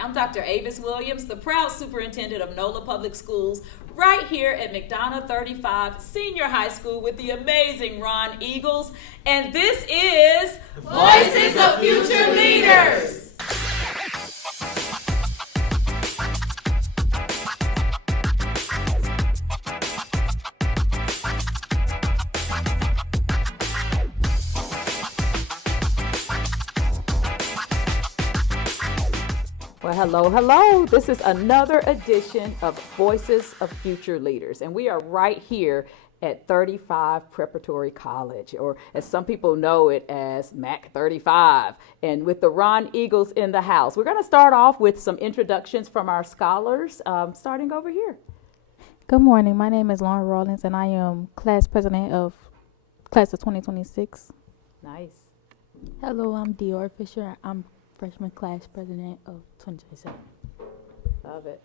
I'm Dr. Avis Williams, the proud superintendent of NOLA Public Schools, right here at McDonogh 35 Senior High School with the amazing Ron Eagles. And this is Voices of Future Leaders. Well, hello. This is another edition of Voices of Future Leaders, and we are right here at 35 Preparatory College, or as some people know it as MAC 35, and with the Ron Eagles in the house. We're going to start off with some introductions from our scholars, starting over here. Good morning. My name is Lauren Rawlins, and I am class president of class of 2026. Nice. Hello, I'm Dior Fisher. I'm freshman class president of 2027. Love it.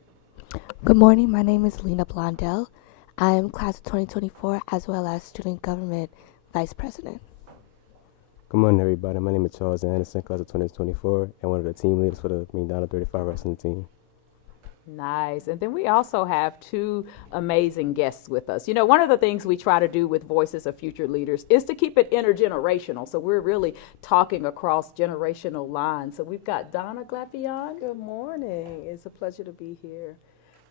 Good morning. My name is Lena Blondell. I am class of 2024 as well as student government vice president. Good morning, everybody. My name is Charles Anderson, class of 2024, and one of the team leaders for the McDonogh 35 wrestling team. Nice. And then we also have two amazing guests with us. You know, one of the things we try to do with Voices of Future Leaders is to keep it intergenerational. So we're really talking across generational lines. So we've got Donna Glapion. Good morning. It's a pleasure to be here.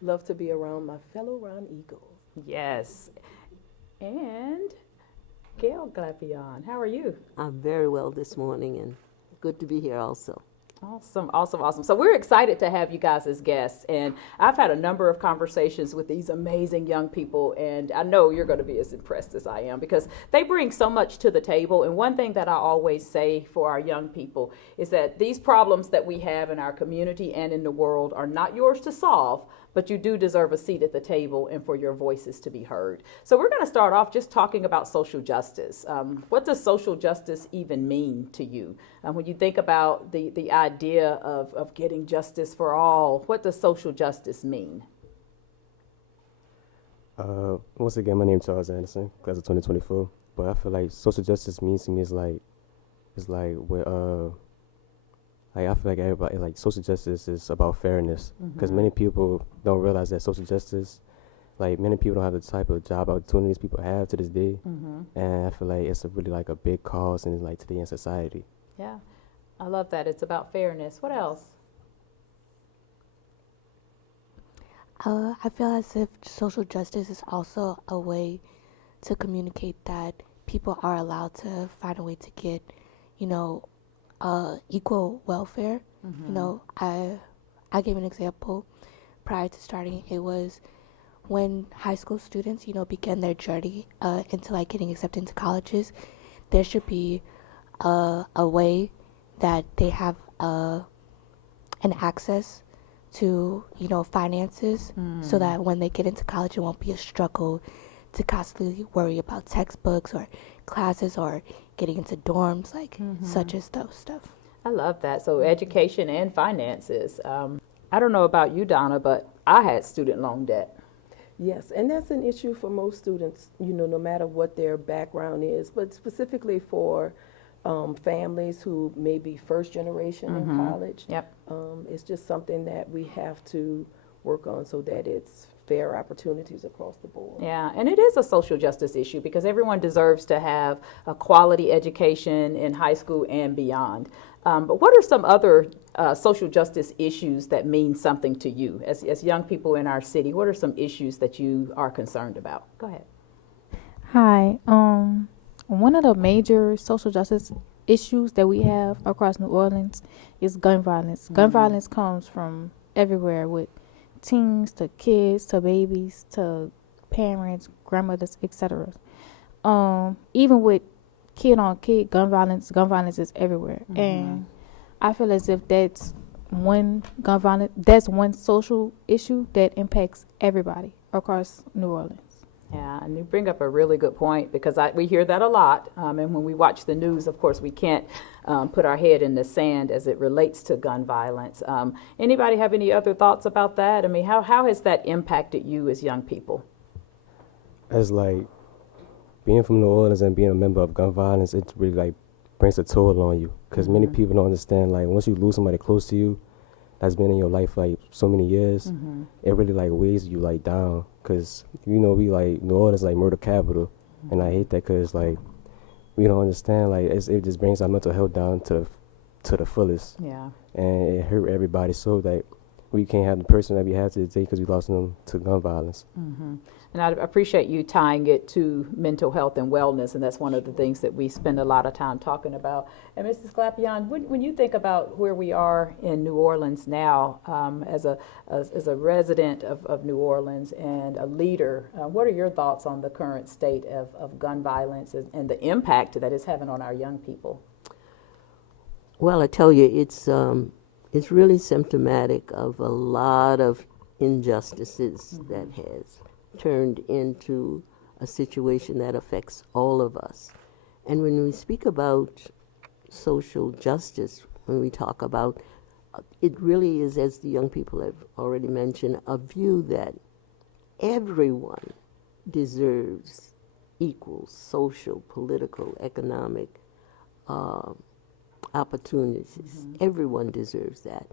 Love to be around my fellow Ron Eagles. Yes. And Gail Glapion. How are you? I'm very well this morning and good to be here also. Awesome. So we're excited to have you guys as guests, and I've had a number of conversations with these amazing young people, and I know you're going to be as impressed as I am because they bring so much to the table. And one thing that I always say for our young people is that these problems that we have in our community and in the world are not yours to solve, but you do deserve a seat at the table and for your voices to be heard. So we're going to start off just talking about social justice. What does social justice even mean to you? When you think about the idea of getting justice for all, what does social justice mean? Once again, my name is Charles Anderson, class of 2024. But I feel like social justice means to me is like where I feel like everybody, like social justice is about fairness, because many people don't realize that social justice, like many people don't have the type of job opportunities people have to this day, and I feel like it's really like a big cause in like today in society. Yeah, I love that. It's about fairness. What else? I feel as if social justice is also a way to communicate that people are allowed to find a way to get, equal welfare. You know, I gave an example prior to starting. It was when high school students, begin their journey into like getting accepted into colleges. There should be a way that they have an access to finances, so that when they get into college, it won't be a struggle to constantly worry about textbooks or classes or getting into dorms, like such as those stuff. I love that. So education and finances. I don't know about you, Donna, but I had student loan debt. Yes, and that's an issue for most students, no matter what their background is, but specifically for families who may be first generation in college. Yep. It's just something that we have to work on so that it's fair opportunities across the board. Yeah, and it is a social justice issue because everyone deserves to have a quality education in high school and beyond. But what are some other social justice issues that mean something to you? As young people in our city, what are some issues that you are concerned about? Go ahead. Hi. One of the major social justice issues that we have across New Orleans is gun violence. Gun violence comes from everywhere, with teens to kids to babies to parents, grandmothers, etc. Even with kid on kid gun violence is everywhere. And I feel as if that's one social issue that impacts everybody across New Orleans. Yeah, and you bring up a really good point because we hear that a lot. And when we watch the news, of course, we can't put our head in the sand as it relates to gun violence. Anybody have any other thoughts about that? I mean, how has that impacted you as young people? As like being from New Orleans and being a member of gun violence, it really like brings a toll on you because many people don't understand, like once you lose somebody close to you, that's been in your life like so many years, it really like weighs you like down. Cause you know we like New Orleans like murder capital, and I hate that cause like we don't understand like it just brings our mental health down to the fullest. Yeah. And it hurt everybody so that we can't have the person that we have today because we lost them to gun violence. And I appreciate you tying it to mental health and wellness, and that's one of the things that we spend a lot of time talking about. And Mrs. Glapion, when you think about where we are in New Orleans now, as a resident of New Orleans and a leader, what are your thoughts on the current state of gun violence and the impact that it's having on our young people? Well, I tell you, it's really symptomatic of a lot of injustices that has turned into a situation that affects all of us. And when we speak about social justice, when we talk about, it really is, as the young people have already mentioned, a view that everyone deserves equal social, political, economic opportunities. Everyone deserves that.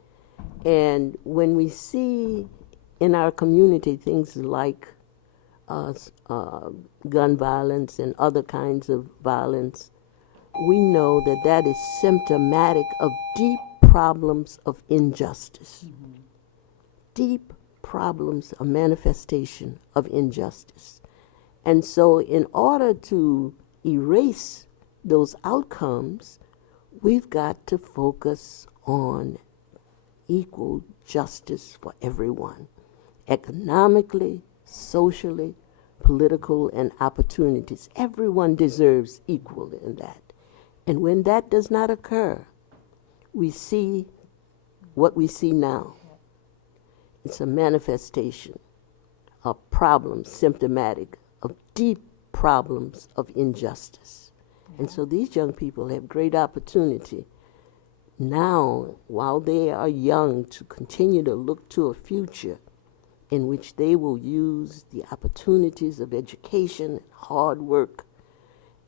And when we see in our community things like gun violence and other kinds of violence, we know that that is symptomatic of deep problems of injustice. Deep problems, a manifestation of injustice. And so in order to erase those outcomes, we've got to focus on equal justice for everyone, economically, socially, political, and opportunities. Everyone deserves equal in that. And when that does not occur, we see what we see now. It's a manifestation of problems symptomatic of deep problems of injustice. And so these young people have great opportunity now, while they are young, to continue to look to a future in which they will use the opportunities of education, hard work,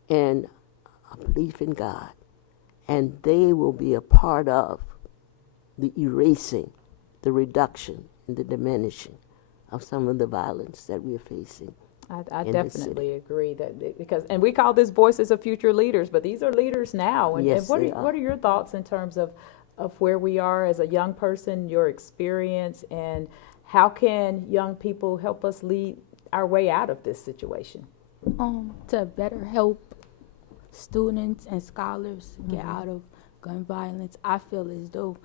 and a belief in God. And they will be a part of the erasing, the reduction, and the diminishing of some of the violence that we are facing. I definitely agree that and we call this voices of future leaders, but these are leaders now. And, Yes, and what are your thoughts in terms of where we are as a young person, your experience, and how can young people help us lead our way out of this situation? To better help students and scholars get out of gun violence, I feel as though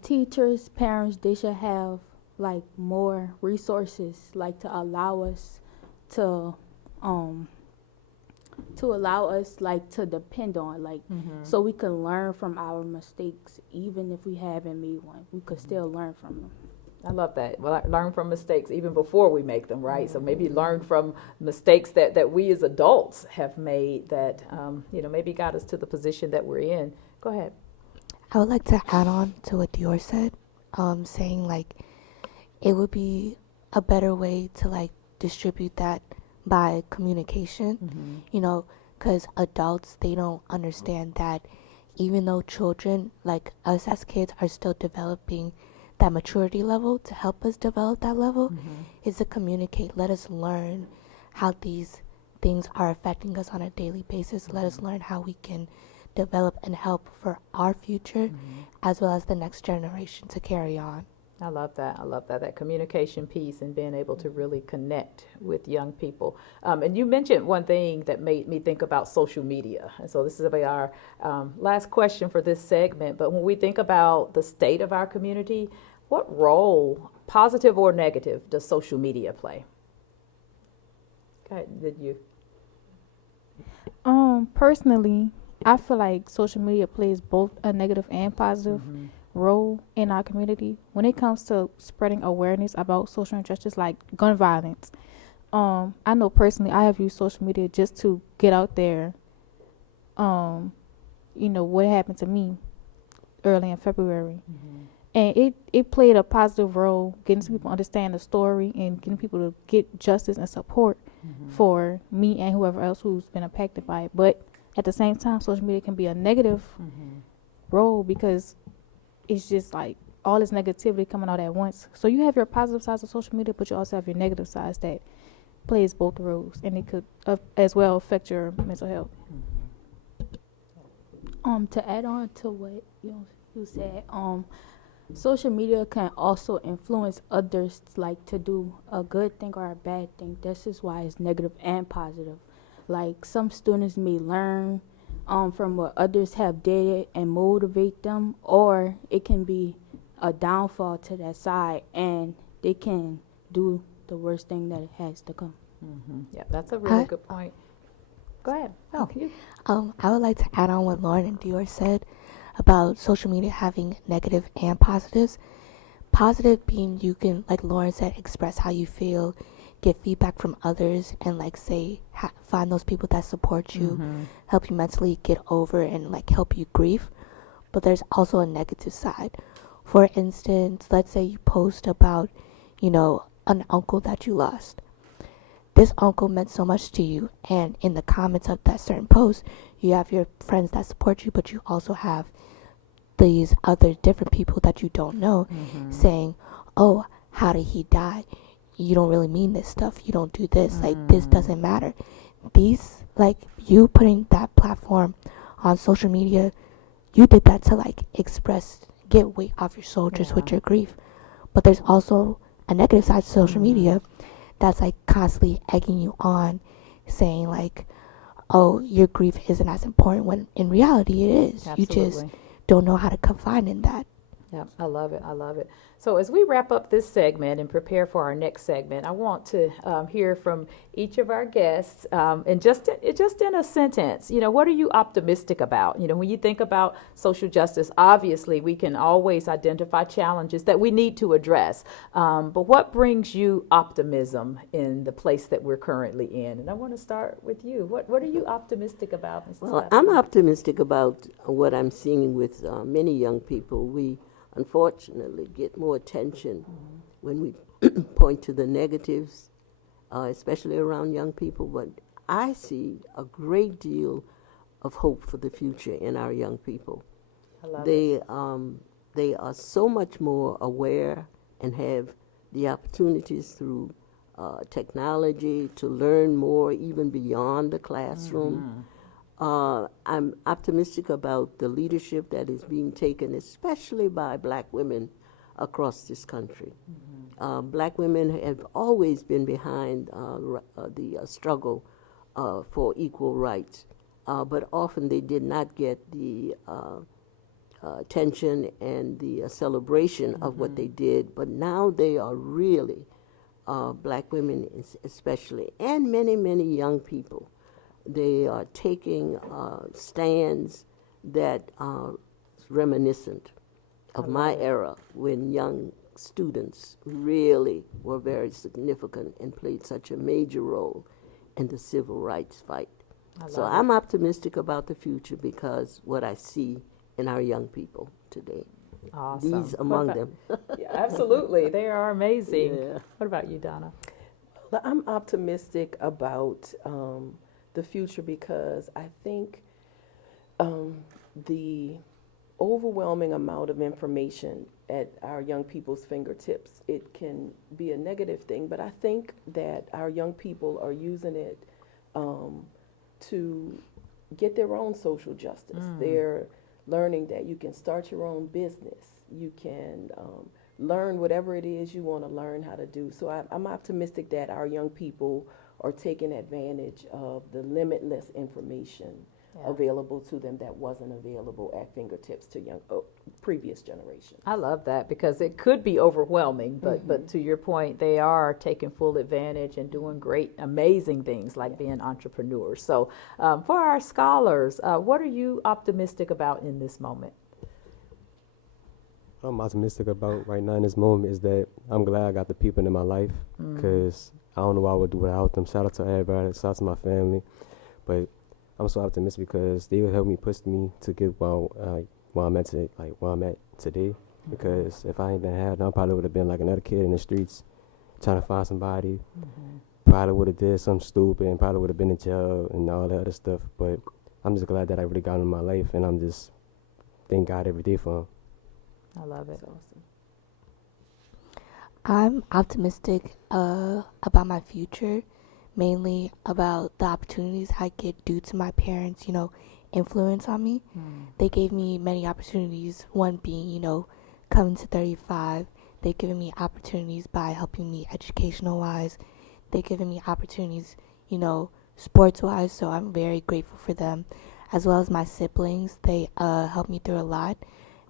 teachers, parents, they should have like more resources, like to allow us like to depend on, like so we can learn from our mistakes. Even if we haven't made one, we could still learn from them. I love that. Well, learn from mistakes even before we make them, right? So maybe learn from mistakes that we as adults have made that maybe got us to the position that we're in. Go ahead. I would like to add on to what Dior said, saying like it would be a better way to like distribute that by communication, because adults, they don't understand that even though children, like us as kids, are still developing that maturity level to help us develop that level, is to communicate. Let us learn how these things are affecting us on a daily basis. Let us learn how we can develop and help for our future as well as the next generation to carry on. I love that. That communication piece and being able to really connect with young people. And you mentioned one thing that made me think about social media. And so this is our last question for this segment. But when we think about the state of our community, what role, positive or negative, does social media play? Okay, did you? Personally, I feel like social media plays both a negative and positive role in our community when it comes to spreading awareness about social injustice like gun violence. I know personally I have used social media just to get out there what happened to me early in February. And it played a positive role getting people to understand the story and getting people to get justice and support for me and whoever else who's been impacted by it. But at the same time, social media can be a negative role because it's just like all this negativity coming out at once. So you have your positive sides of social media, but you also have your negative sides that plays both roles, and it could as well affect your mental health. To add on to what you said, social media can also influence others, like to do a good thing or a bad thing. This is why it's negative and positive. Like some students may learn from what others have did and motivate them, or it can be a downfall to that side, and they can do the worst thing that has to come. Yeah, that's a really good point. Go ahead. Oh, you. I would like to add on what Lauren and Dior said about social media having negative and positives. Positive being you can, like Lauren said, express how you feel, get feedback from others, and like say find those people that support you, help you mentally get over and like help you grieve. But there's also a negative side. For instance, let's say you post about, an uncle that you lost. This uncle meant so much to you, and in the comments of that certain post, you have your friends that support you, but you also have these other different people that you don't know saying, oh, how did he die? You don't really mean this stuff. You don't do this. Like, this doesn't matter. These, like, you putting that platform on social media, you did that to, like, get weight off your shoulders with your grief. But there's also a negative side to social media that's, like, constantly egging you on, saying, like, oh, your grief isn't as important, when in reality it is. Absolutely. You just don't know how to confine in that. Yeah, I love it. I love it. So as we wrap up this segment and prepare for our next segment, I want to hear from each of our guests, and just in a sentence, what are you optimistic about? When you think about social justice, obviously we can always identify challenges that we need to address. But what brings you optimism in the place that we're currently in? And I want to start with you. What are you optimistic about, Mrs. Well, Glapion? I'm optimistic about what I'm seeing with many young people. We unfortunately get more attention when we point to the negatives, especially around young people. But I see a great deal of hope for the future in our young people. I love it. They are so much more aware and have the opportunities through technology to learn more even beyond the classroom. I'm optimistic about the leadership that is being taken, especially by black women across this country. Black women have always been behind the struggle for equal rights, but often they did not get the attention and the celebration of what they did. But now they are really, black women especially, and many, many young people, they are taking stands that are reminiscent of my era, when young students really were very significant and played such a major role in the civil rights fight. So I'm optimistic about the future because what I see in our young people today. Awesome. These among them. Yeah, absolutely. They are amazing. Yeah. What about you, Donna? Well, I'm optimistic about the future because I think the overwhelming amount of information at our young people's fingertips, it can be a negative thing, but I think that our young people are using it to get their own social justice. They're learning that you can start your own business. You can learn whatever it is you want to learn how to do. So I'm optimistic that our young people are taking advantage of the limitless information available to them that wasn't available at fingertips to previous generations. I love that because it could be overwhelming, but to your point, they are taking full advantage and doing great, amazing things like being entrepreneurs. So for our scholars, what are you optimistic about in this moment? What I'm optimistic about right now in this moment is that I'm glad I got the people in my life, because I don't know what I would do without them. Shout out to everybody, shout out to my family. But I'm so optimistic because they would help me push me to get where I'm at today, where I'm at today. Because if I ain't been had, I probably would have been like another kid in the streets trying to find somebody. Probably would have did something stupid and probably would have been in jail and all that other stuff. But I'm just glad that I really got in my life, and I'm just thank God every day for him. I love it. That's awesome. I'm optimistic about my future, mainly about the opportunities I get due to my parents, influence on me. They gave me many opportunities, one being, coming to 35. They've given me opportunities by helping me educational-wise. They've given me opportunities, sports-wise, so I'm very grateful for them, as well as my siblings. They helped me through a lot,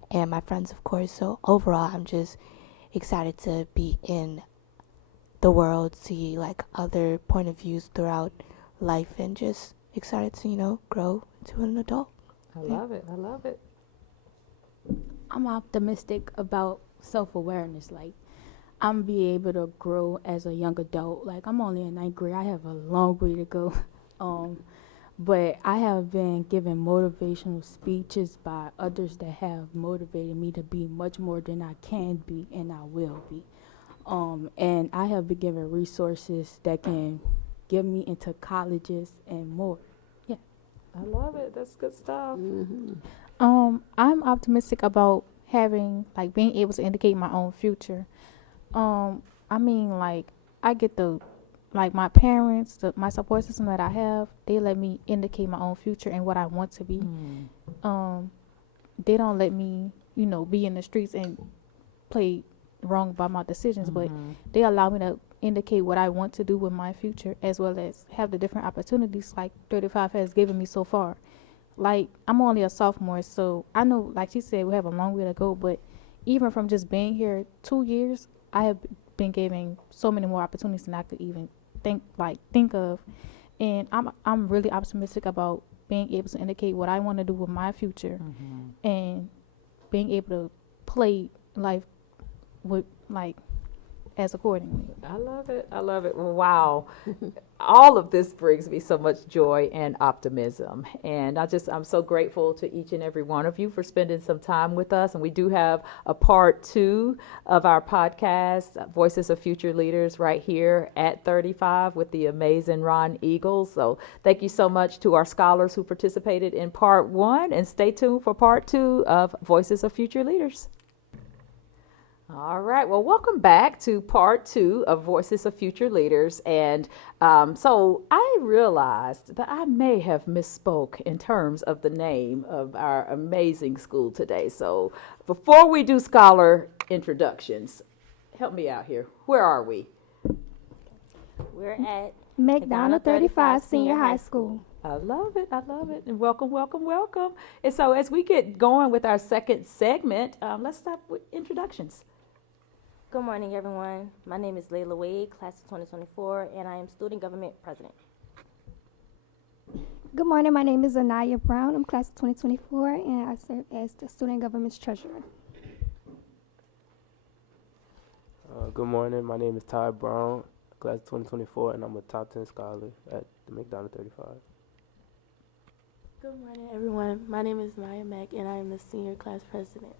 and my friends, of course. So overall, I'm just excited to be in the world, see like other point of views throughout life, and just excited to grow into an adult. I love it. I love it. I'm optimistic about self-awareness. Like, I'm be able to grow as a young adult. Like, I'm only in 9th grade. I have a long way to go. But I have been given motivational speeches by others that have motivated me to be much more than I can be and I will be. And I have been given resources that can get me into colleges and more. Yeah. I love it. That's good stuff. I'm optimistic about being able to indicate my own future. I get my parents, my support system that I have, they let me indicate my own future and what I want to be. They don't let me, be in the streets and play wrong by my decisions, but they allow me to indicate what I want to do with my future, as well as have the different opportunities like 35 has given me so far. Like, I'm only a sophomore, so I know, like she said, we have a long way to go, but even from just being here 2 years, I have been given so many more opportunities than I could even think of. And I'm really optimistic about being able to indicate what I want to do with my future, and being able to play life with as accordingly. I love it. I love it. Wow. All of this brings me so much joy and optimism. And I'm so grateful to each and every one of you for spending some time with us. And we do have a part 2 of our podcast, Voices of Future Leaders, right here at 35 with the amazing Ron Eagles. So thank you so much to our scholars who participated in part 1, and stay tuned for part 2 of Voices of Future Leaders. All right. Well, welcome back to part 2 of Voices of Future Leaders. And so I realized that I may have misspoke in terms of the name of our amazing school today. So before we do scholar introductions, help me out here. Where are we? We're at McDonogh 35 Senior High School. I love it. I love it. And welcome, welcome, welcome. And so as we get going with our second segment, let's start with introductions. Good morning, everyone. My name is Layla Wade, class of 2024, and I am student government president. Good morning, my name is Anaya Brown. I'm class of 2024, and I serve as the student government's treasurer. Good morning, my name is Ty Brown, class of 2024, and I'm a top 10 scholar at the McDonogh 35. Good morning, everyone. My name is Maya Mack, and I am the senior class president.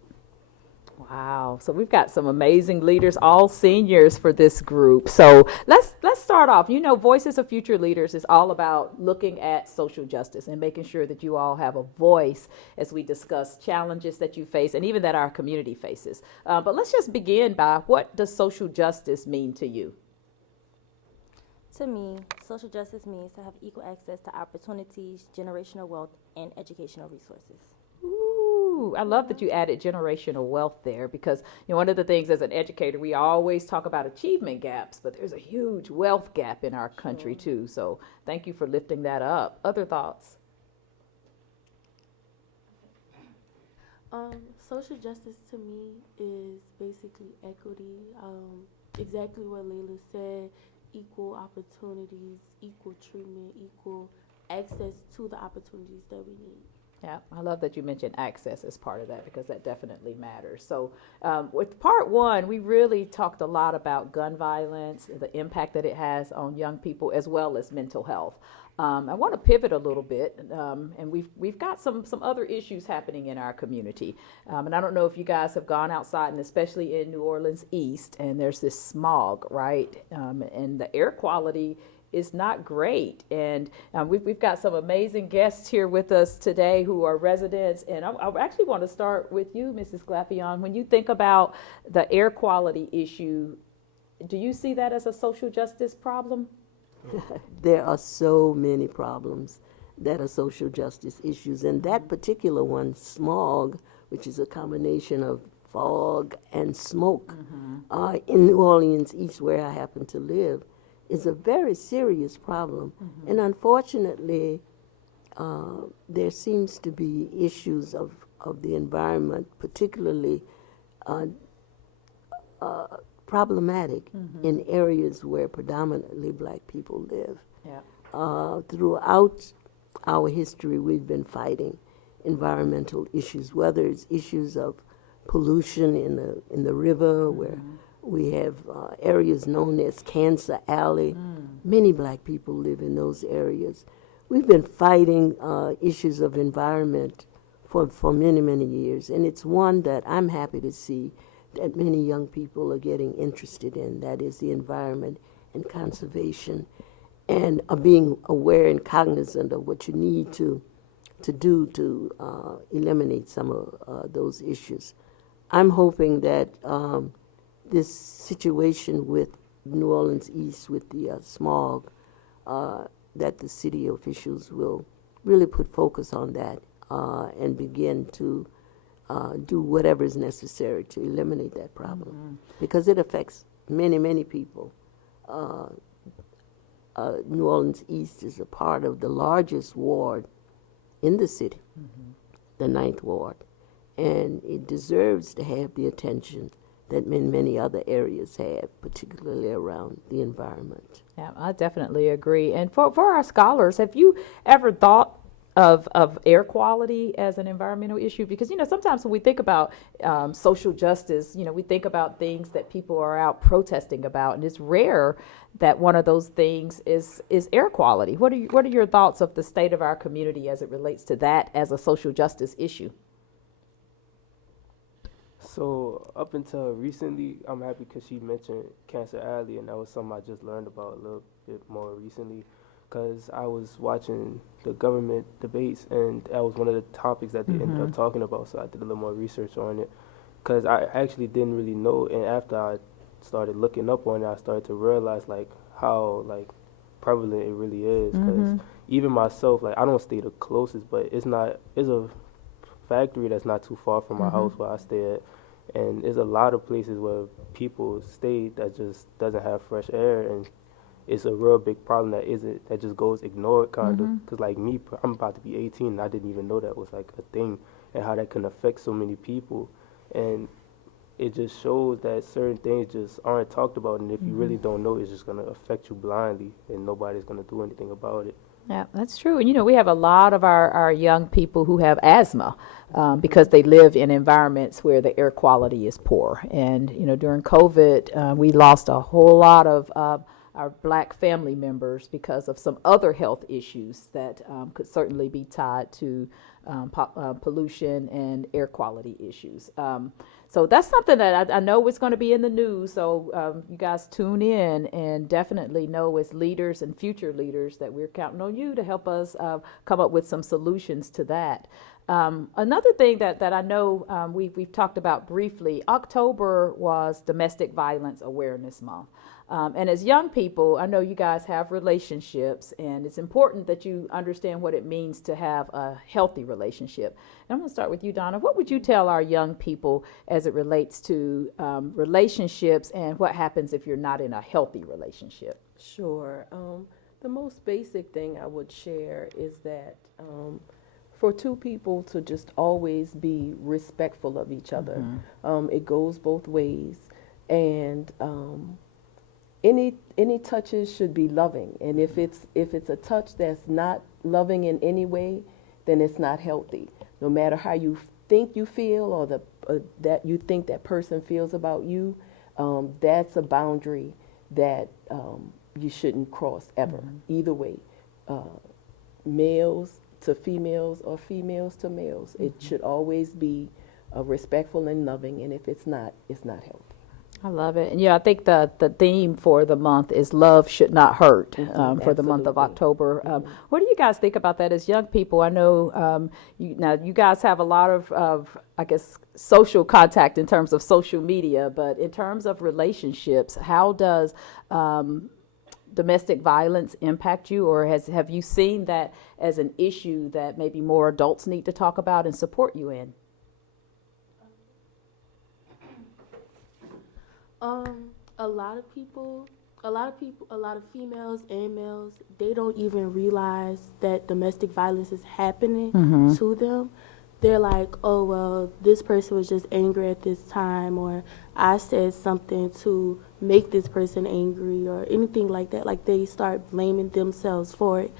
Wow. So we've got some amazing leaders, all seniors for this group. So let's start off. Voices of Future Leaders is all about looking at social justice and making sure that you all have a voice as we discuss challenges that you face and even that our community faces. But let's just begin by, what does social justice mean to you? To me, social justice means to have equal access to opportunities, generational wealth, and educational resources. Ooh, I love that you added generational wealth there, because one of the things as an educator, we always talk about achievement gaps, but there's a huge wealth gap in our country too. So thank you for lifting that up. Other thoughts? Social justice to me is basically equity. Exactly what Layla said: equal opportunities, equal treatment, equal access to the opportunities that we need. Yeah, I love that you mentioned access as part of that, because that definitely matters. So with part 1, we really talked a lot about gun violence, the impact that it has on young people, as well as mental health. I want to pivot a little bit, and we've got some other issues happening in our community. And I don't know if you guys have gone outside, and especially in New Orleans East, and there's this smog, right? And the air quality is not great. And we've got some amazing guests here with us today who are residents. And I actually want to start with you, Mrs. Glapion. When you think about the air quality issue, do you see that as a social justice problem? There are so many problems that are social justice issues. And that particular one, smog, which is a combination of fog and smoke in New Orleans East, where I happen to live, is a very serious problem. And unfortunately, there seems to be issues of the environment, particularly problematic in areas where predominantly black people live. Yeah. Throughout our history, we've been fighting environmental issues, whether it's issues of pollution in the river, where we have areas known as Cancer Alley. Many black people live in those areas. We've been fighting issues of environment for many, many years, and it's one that I'm happy to see that many young people are getting interested in, that is the environment and conservation, and are being aware and cognizant of what you need to do to eliminate some of those issues. I'm hoping that this situation with New Orleans East, with the smog, that the city officials will really put focus on that and begin to do whatever is necessary to eliminate that problem, because it affects many, many people. New Orleans East is a part of the largest ward in the city, the 9th Ward, and it deserves to have the attention that many other areas have, particularly around the environment. Yeah, I definitely agree. And for our scholars, have you ever thought of air quality as an environmental issue? Because, sometimes when we think about social justice, we think about things that people are out protesting about, and it's rare that one of those things is air quality. What are your thoughts of the state of our community as it relates to that as a social justice issue? So up until recently, I'm happy because she mentioned Cancer Alley, and that was something I just learned about a little bit more recently, because I was watching the government debates, and that was one of the topics that they ended up talking about, so I did a little more research on it, because I actually didn't really know, and after I started looking up on it, I started to realize how prevalent it really is, because even myself, I don't stay the closest, but it's a factory that's not too far from my house where I stay at, and there's a lot of places where people stay that just doesn't have fresh air, and it's a real big problem that just goes ignored, kind of, because me, I'm about to be 18 and I didn't even know that was a thing, and how that can affect so many people. And it just shows that certain things just aren't talked about, and if you really don't know, it's just going to affect you blindly, and nobody's going to do anything about it. Yeah, that's true. And, we have a lot of our young people who have asthma because they live in environments where the air quality is poor. And, during COVID, we lost a whole lot of our black family members because of some other health issues that could certainly be tied to pollution and air quality issues. So that's something that I know is going to be in the news. So you guys tune in and definitely know as leaders and future leaders that we're counting on you to help us come up with some solutions to that. Another thing that I know we've talked about briefly, October was Domestic Violence Awareness Month. And as young people, I know you guys have relationships, and it's important that you understand what it means to have a healthy relationship. And I'm going to start with you, Donna. What would you tell our young people as it relates to relationships and what happens if you're not in a healthy relationship? Sure. The most basic thing I would share is that for two people to just always be respectful of each other. It goes both ways, and any touches should be loving, and if it's a touch that's not loving in any way, then it's not healthy. No matter how you think you feel, or that you think that person feels about you, that's a boundary that you shouldn't cross ever. Either way, males to females or females to males, it should always be respectful and loving, and if it's not, it's not healthy. I love it. And yeah, I think the theme for the month is love should not hurt for the month of October. What do you guys think about that as young people? I know you guys have a lot of I guess, social contact in terms of social media, but in terms of relationships, how does domestic violence impact you, or have you seen that as an issue that maybe more adults need to talk about and support you in? A lot of people, a lot of females and males, they don't even realize that domestic violence is happening to them. They're like, oh, well, this person was just angry at this time, or I said something to make this person angry, or anything like that. Like, they start blaming themselves for it.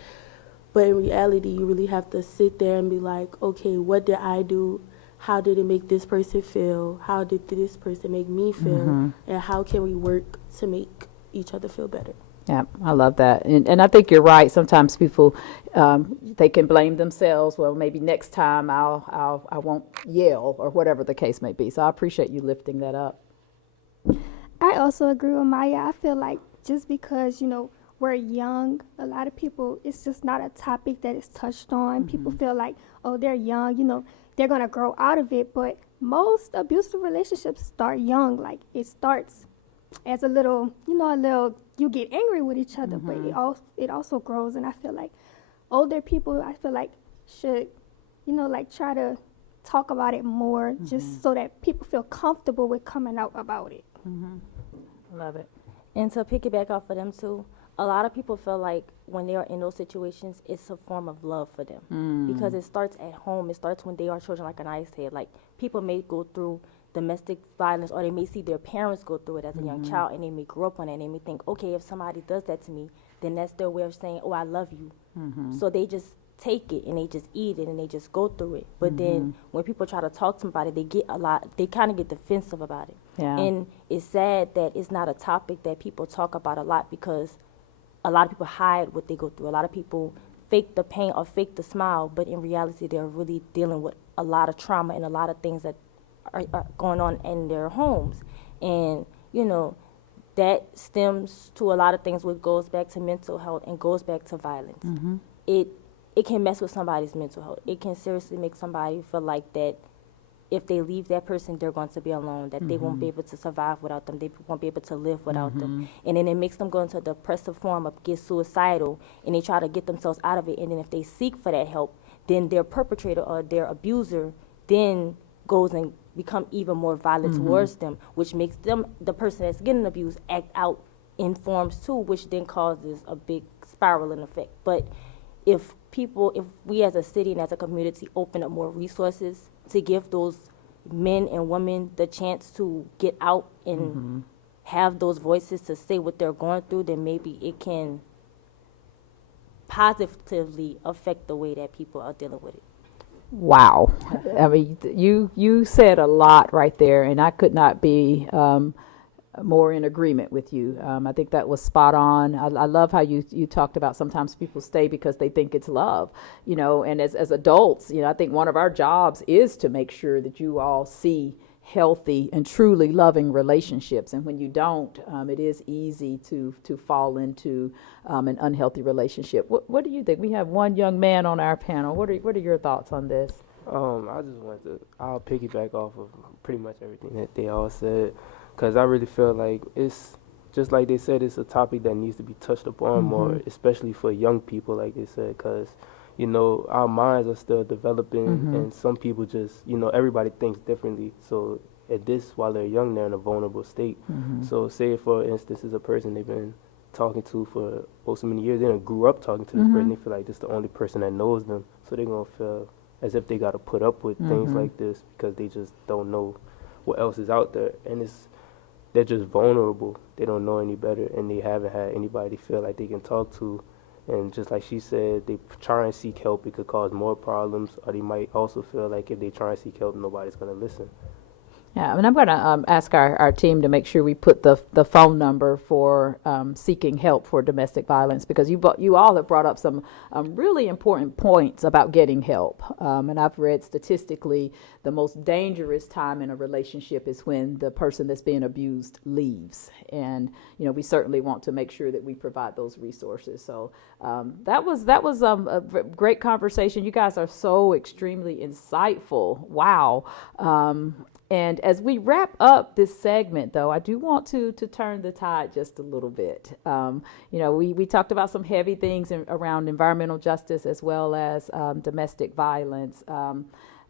But in reality, you really have to sit there and be like, okay, what did I do? How did it make this person feel? How did this person make me feel? And how can we work to make each other feel better? Yeah, I love that. And I think you're right. Sometimes people, they can blame themselves. Well, maybe next time I won't yell, or whatever the case may be. So I appreciate you lifting that up. I also agree with Maya. I feel like just because, we're young, a lot of people, it's just not a topic that is touched on. People feel like, oh, they're young, they're going to grow out of it. But most abusive relationships start young. Like, it starts as a little, you get angry with each other, but it also grows. And I feel like older people, should, try to talk about it more, just so that people feel comfortable with coming out about it. Love it. And to piggyback off of them too, a lot of people feel like when they are in those situations, it's a form of love for them, because it starts at home. It starts when they are children, like Anaya said. Like, people may go through domestic violence, or they may see their parents go through it as a young child, and they may grow up on it, and they may think, okay, if somebody does that to me, then that's their way of saying, oh, I love you. So they just take it and they just eat it and they just go through it. But then when people try to talk to somebody, they kind of get defensive about it. Yeah. And it's sad that it's not a topic that people talk about a lot, because a lot of people hide what they go through. A lot of people fake the pain or fake the smile, but in reality, they're really dealing with a lot of trauma and a lot of things that are going on in their homes. And, that stems to a lot of things, which goes back to mental health and goes back to violence. It can mess with somebody's mental health. It can seriously make somebody feel like that if they leave that person, they're going to be alone, that they won't be able to survive without them, they won't be able to live without them. And then it makes them go into a depressive form of get suicidal, and they try to get themselves out of it. And then if they seek for that help, then their perpetrator or their abuser then goes and become even more violent towards them, which makes them, the person that's getting abused, act out in forms too, which then causes a big spiraling effect. But if we as a city and as a community open up more resources to give those men and women the chance to get out and have those voices to say what they're going through, then maybe it can positively affect the way that people are dealing with it. Wow. I mean, you said a lot right there, and I could not be more in agreement with you. I think that was spot on. I love how you talked about sometimes people stay because they think it's love, and as adults, I think one of our jobs is to make sure that you all see healthy and truly loving relationships. And when you don't, it is easy to fall into an unhealthy relationship. What do you think? We have one young man on our panel. What are your thoughts on this? I'll piggyback off of pretty much everything that they all said, because I really feel like it's just like they said, it's a topic that needs to be touched upon more, especially for young people, like they said, because our minds are still developing, and some people just, everybody thinks differently. So at this, while they're young, they're in a vulnerable state. So say, for instance, is a person they've been talking to for so many years, they done grew up talking to this person, they feel like this is the only person that knows them. So they're going to feel as if they got to put up with things like this because they just don't know what else is out there. And they're just vulnerable. They don't know any better, and they haven't had anybody feel like they can talk to. And just like she said, they try and seek help, it could cause more problems, or they might also feel like if they try and seek help, nobody's going to listen. Yeah, and I'm going to ask our team to make sure we put the phone number for seeking help for domestic violence, because you all have brought up some really important points about getting help. And I've read statistically the most dangerous time in a relationship is when the person that's being abused leaves. And, you know, we certainly want to make sure that we provide those resources. So that was great conversation. You guys are so extremely insightful. Wow. And as we wrap up this segment, though, I do want to turn the tide just a little bit. You know, we talked about some heavy things around environmental justice as well as domestic violence.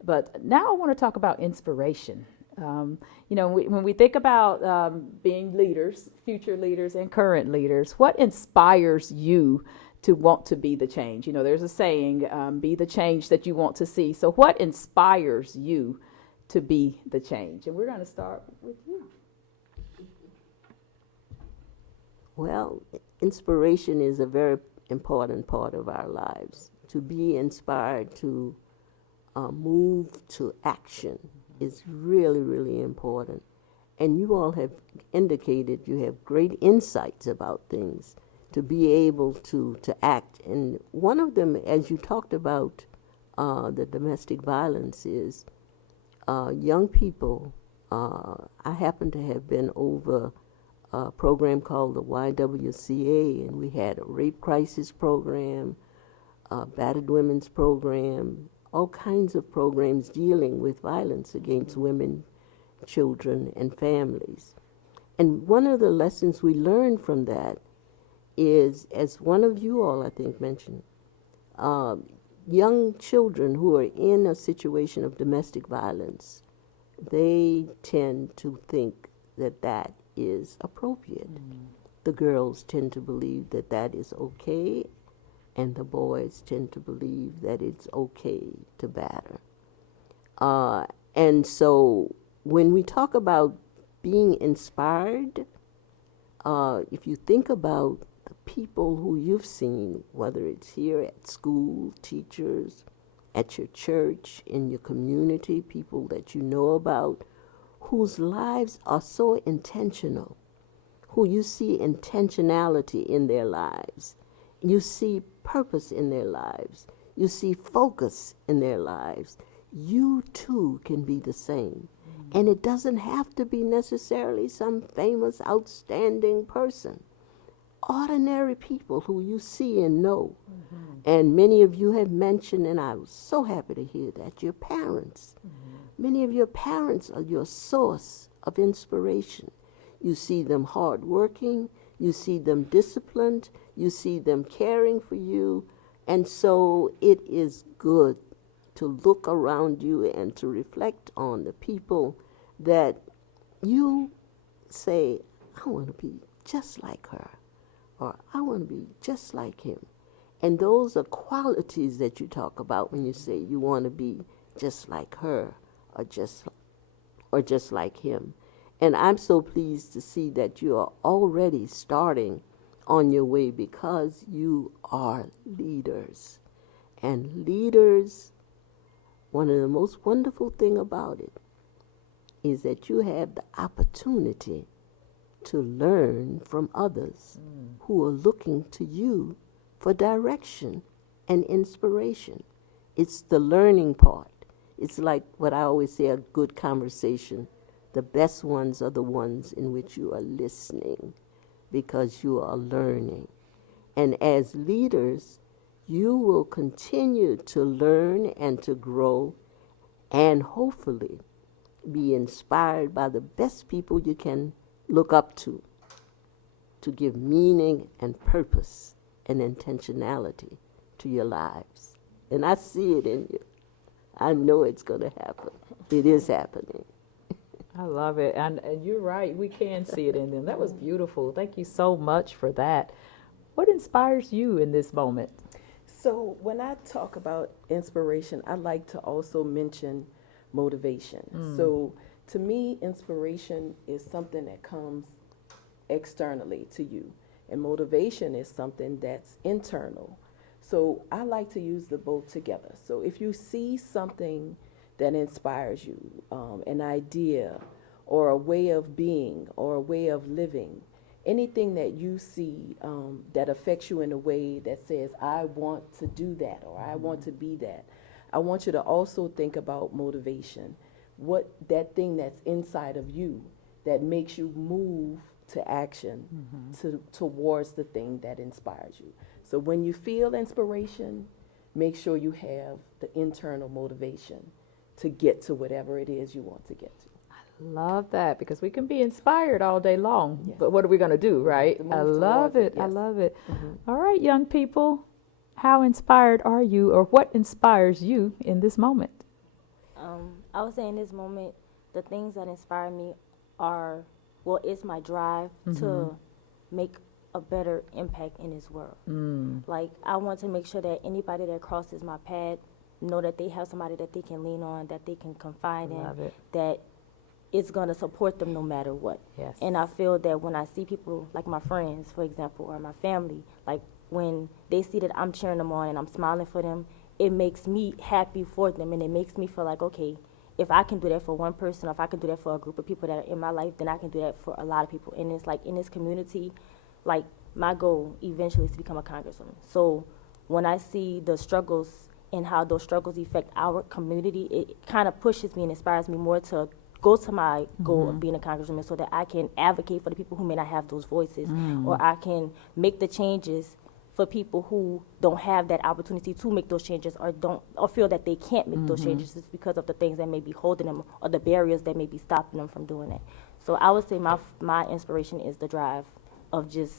But now I want to talk about inspiration. You know, when we think about being leaders, future leaders and current leaders, what inspires you to want to be the change? You know, there's a saying, be the change that you want to see. So what inspires you to be the change? And we're going to start with you. Well, inspiration is a very important part of our lives. To be inspired to move to action is really, really important. And you all have indicated you have great insights about things to be able to act. And one of them, as you talked about the domestic violence, is young people. I happen to have been over a program called the YWCA, and we had a rape crisis program, a battered women's program, all kinds of programs dealing with violence against women, children, and families. And one of the lessons we learned from that is, as one of you all, I think, mentioned, young children who are in a situation of domestic violence, they tend to think that that is appropriate. The girls tend to believe that that is okay, and the boys tend to believe that it's okay to batter. And so when we talk about being inspired, if you think about the people who you've seen, whether it's here at school, teachers, at your church, in your community, people that you know about, whose lives are so intentional, who you see intentionality in their lives, you see purpose in their lives, you see focus in their lives, you too can be the same. And it doesn't have to be necessarily some famous, outstanding person. Ordinary people who you see and know. And many of you have mentioned, and I was so happy to hear that, your parents. Many of your parents are your source of inspiration. You see them hardworking, you see them disciplined, you see them caring for you, and so it is good to look around you and to reflect on the people that you say, I want to be just like her, or I want to be just like him. And those are qualities that you talk about when you say you want to be just like her, or just like him. And I'm so pleased to see that you are already starting on your way, because you are leaders. And leaders, one of the most wonderful thing about it is that you have the opportunity to learn from others who are looking to you for direction and inspiration. It's the learning part. It's like what I always say, a good conversation. The best ones are the ones in which you are listening, because you are learning. And as leaders, you will continue to learn and to grow, and hopefully be inspired by the best people you can look up to give meaning and purpose and intentionality to your lives. And I see it in you. I know it's going to happen. It is happening. I love it. And you're right. We can see it in them. That was beautiful. Thank you so much for that. What inspires you in this moment? So when I talk about inspiration, I like to also mention motivation. So to me, inspiration is something that comes externally to you, and motivation is something that's internal. So I like to use the both together. So if you see something that inspires you, an idea or a way of being or a way of living, anything that you see that affects you in a way that says, I want to do that, or I want to be that, I want you to also think about motivation. what that thing that's inside of you that makes you move to action towards the thing that inspires you. So when you feel inspiration, make sure you have the internal motivation to get to whatever it is you want to get to. Love that, because we can be inspired all day long, Yes. but what are we going to do, right? To move I love towards it. it, I yes. love it. All right, young people, how inspired are you, or what inspires you in this moment? I would say in this moment, the things that inspire me are, well, it's my drive to make a better impact in this world. Like, I want to make sure that anybody that crosses my path know that they have somebody that they can lean on, that they can confide in, Love it. that it's going to support them no matter what. Yes. And I feel that when I see people like my friends, for example, or my family, like when they see that I'm cheering them on and I'm smiling for them, it makes me happy for them, and it makes me feel like, okay, if I can do that for one person, or if I can do that for a group of people that are in my life, then I can do that for a lot of people. And it's like in this community, like my goal eventually is to become a congresswoman. So when I see the struggles and how those struggles affect our community, it kind of pushes me and inspires me more to go to my goal of being a congresswoman, so that I can advocate for the people who may not have those voices, or I can make the changes for people who don't have that opportunity to make those changes, or feel that they can't make those changes just because of the things that may be holding them, or the barriers that may be stopping them from doing that. So I would say my inspiration is the drive of just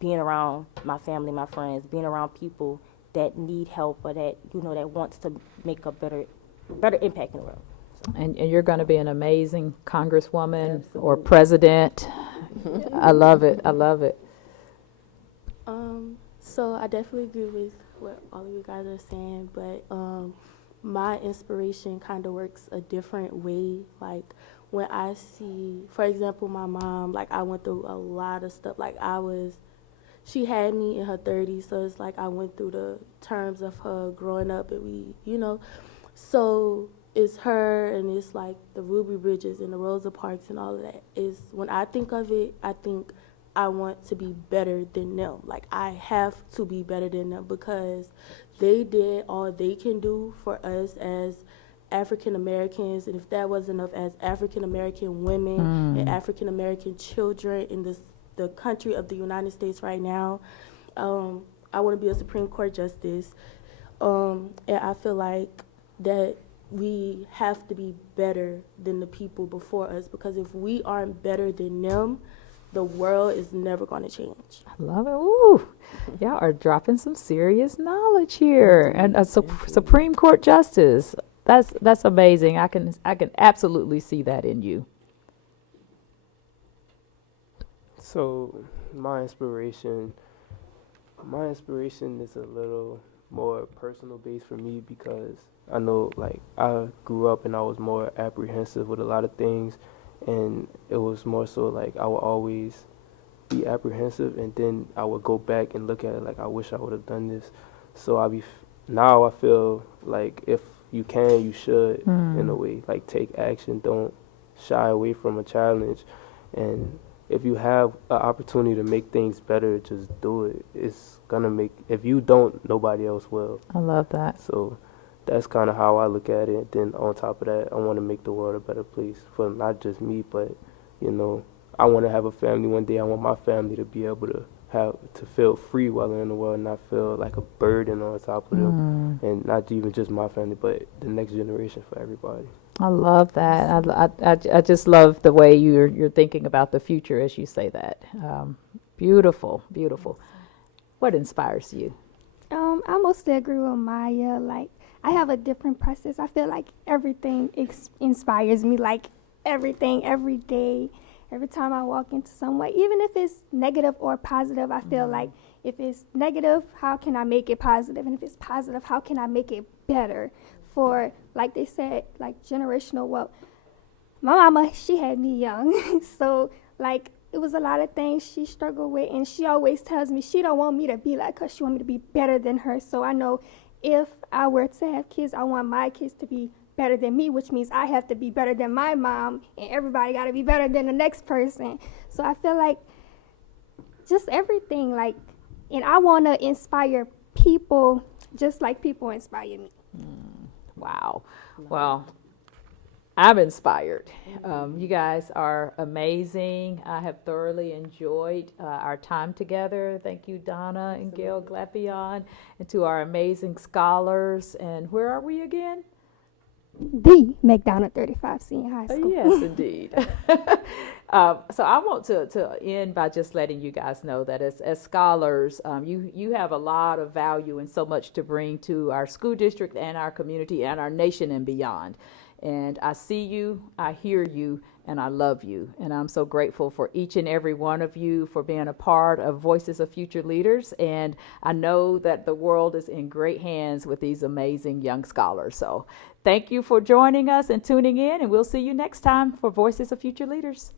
being around my family, my friends, being around people that need help, or that, that wants to make a better impact in the world. And you're going to be an amazing congresswoman or president. I love it. I love it. So I definitely agree with what all of you guys are saying, but my inspiration kind of works a different way. Like when I see, for example, my mom, like I went through a lot of stuff. Like she had me in her 30s, so it's like I went through the terms of her growing up, and so it's her, and it's like the Ruby Bridges and the Rosa Parks and all of that. Is when I think of it, I think I want to be better than them. Like I have to be better than them, because they did all they can do for us as African Americans, and if that wasn't enough, as African American women and African American children in the country of the United States right now. I want to be a Supreme Court justice, and I feel like that we have to be better than the people before us, because if we aren't better than them, the world is never going to change. I love it. Ooh, y'all are dropping some serious knowledge here. And a Supreme Court justice. That's amazing. I can absolutely see that in you. So my inspiration is a little more personal based for me, because I know, like, I grew up and I was more apprehensive with a lot of things, and it was more so like I would always be apprehensive, and then I would go back and look at it like, I wish I would have done this. So now I feel like if you can, you should, in a way, like take action. Don't shy away from a challenge, and if you have an opportunity to make things better, just do it. It's gonna if you don't, nobody else will. I love that. So that's kind of how I look at it. Then on top of that, I want to make the world a better place for not just me, but, I want to have a family one day. I want my family to be able to feel free while they're in the world, and not feel like a burden on top of them, and not even just my family, but the next generation, for everybody. I love that. I just love the way you're thinking about the future as you say that. Beautiful, beautiful. What inspires you? I mostly agree with Maya. Like, I have a different process. I feel like everything inspires me, like everything, every day, every time I walk into somewhere, even if it's negative or positive. I feel like if it's negative, how can I make it positive? And if it's positive, how can I make it better? For, like they said, like generational wealth. My mama, she had me young. So, like, it was a lot of things she struggled with, and she always tells me she don't want me to be like her. She want me to be better than her. So I know if I were to have kids, I want my kids to be better than me, which means I have to be better than my mom, and everybody got to be better than the next person. So I feel like just everything, like, and I want to inspire people just like people inspire me. Wow. Well, I'm inspired. You guys are amazing. I have thoroughly enjoyed our time together. Thank you, Donna and Gail Glapion, and to our amazing scholars. And where are we again? The McDonogh 35 Senior High School. Yes, indeed. So I want to end by just letting you guys know that as scholars, you have a lot of value and so much to bring to our school district and our community and our nation and beyond. And I see you, I hear you, and I love you. And I'm so grateful for each and every one of you for being a part of Voices of Future Leaders. And I know that the world is in great hands with these amazing young scholars. So thank you for joining us and tuning in, and we'll see you next time for Voices of Future Leaders.